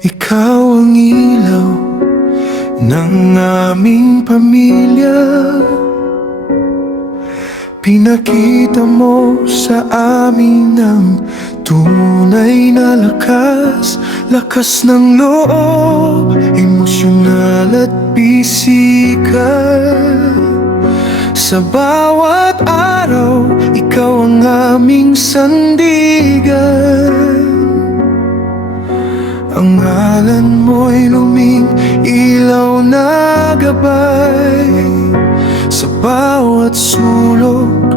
Ikaw ang ilaw ng aming pamilya. Pinakita mo sa amin ang tunay na lakas, lakas ng loob, emosyonal at pisikal. Sa bawat araw, ikaw ang aming sandigan. Ang ngalan mo'y luming ilaw na gabay. Sa bawat sulok,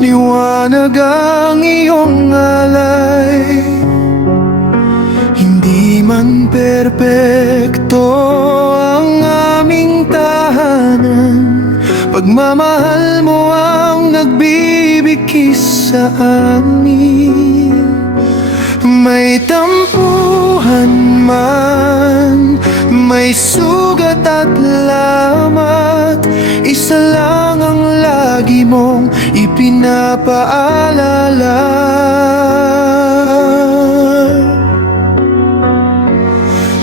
liwanag ang iyong alay. Hindi man perpekto ang aming tahanan, pagmamahal mo ang nagbibigkis sa amin. May tampuhan man, may sugat at lamat, isa lang ang lagi mong ipinapaalala.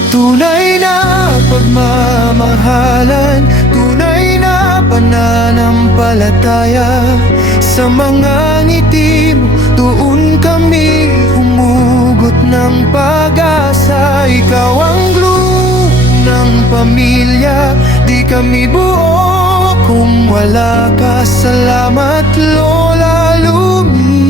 Tunay na pagmamahalan, tunay na pananampalataya. Sa mga ngiti mo, doon kami humugot ng pag-asa. Ikaw ang glue ng pamilya, di kami buo kung wala ka. Salamat Lola Lumi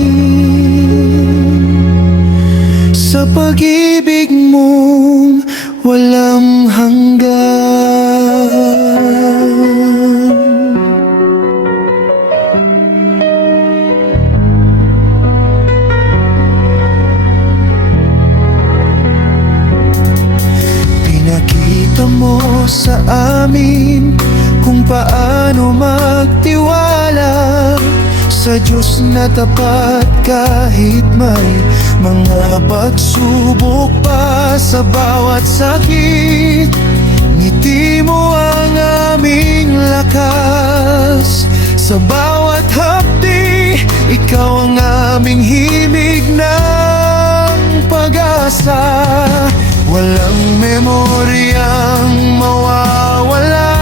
sa pag-ibig mong walang hanggan. Pinakita mo sa amin kung paano magtiwala sa Diyos na tapat kahit may mga pagsubok pa. Sa bawat sakit, ngiti mo ang aming lakas. Sa bawat hapdi, ikaw ang aming himig ng pag-asa. Walang memoryang mawawala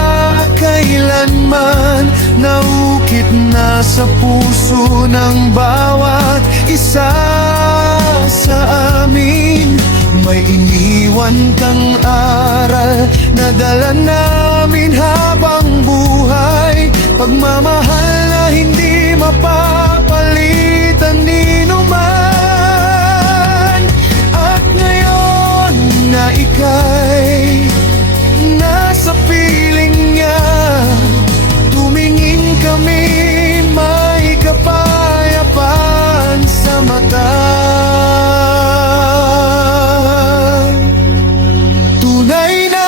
kailanman, naukit na sa puso ng bawat isa sa amin. May iniwan kang aral na dala namin habang buhay, pagmamahal na hindi mapapalitan ni numan. At ngayon na ika'y nasa piling niya, tumingin kami may kapayapaan sa mata. Tunay na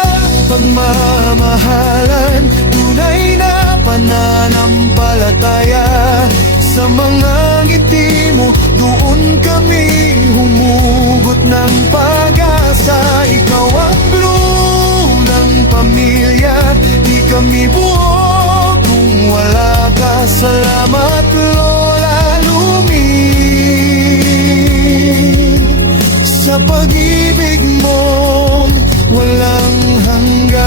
pagmamahalan, tunay na pananampalataya. Sa mga ngiti mo, doon kami humugot ng pag-asa. Ikaw ang glue ng pamilya, di kami buo kung wala ka. Salamat Lola Lumi sa pag-ibig mong walang hanggan.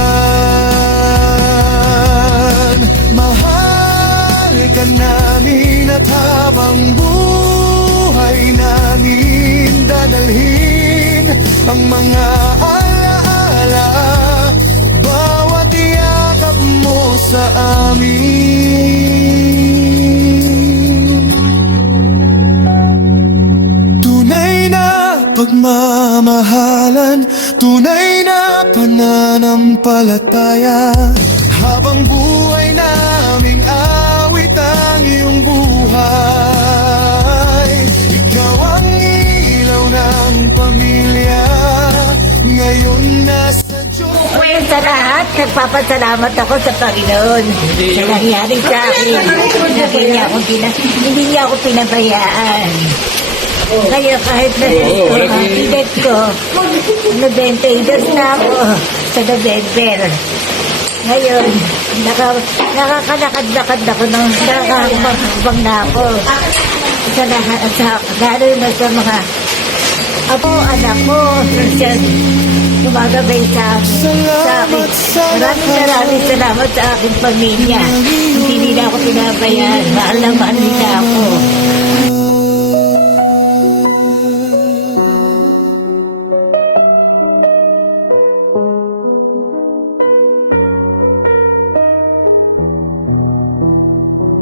Mahal ka namin at habang buhay namin dadalhin ang mga alaala, bawat yakap mo sa amin. Tunay na pagmamahalan, tunay na pananampalataya. Habang buhay naming awit ang iyong buhay. Ikaw ang ilaw ng pamilya, ngayon nasa Diyos. Well, sa lahat, nagpapasalamat ako sa Panginoon sa nangyari sa akin. Hindi niya ako pinabayaan. Kaya kahit na ang edad ko, 92 na ako sa November. Ngayon, nakakalakad-lakad ako ng nakakabang na ako. Lalo na sa mga apo, anak ko, gumagabay sa akin. Maraming salamat sa aking pamilya. Hindi nila ako pinabayaan. Mahal na mahal nila ako.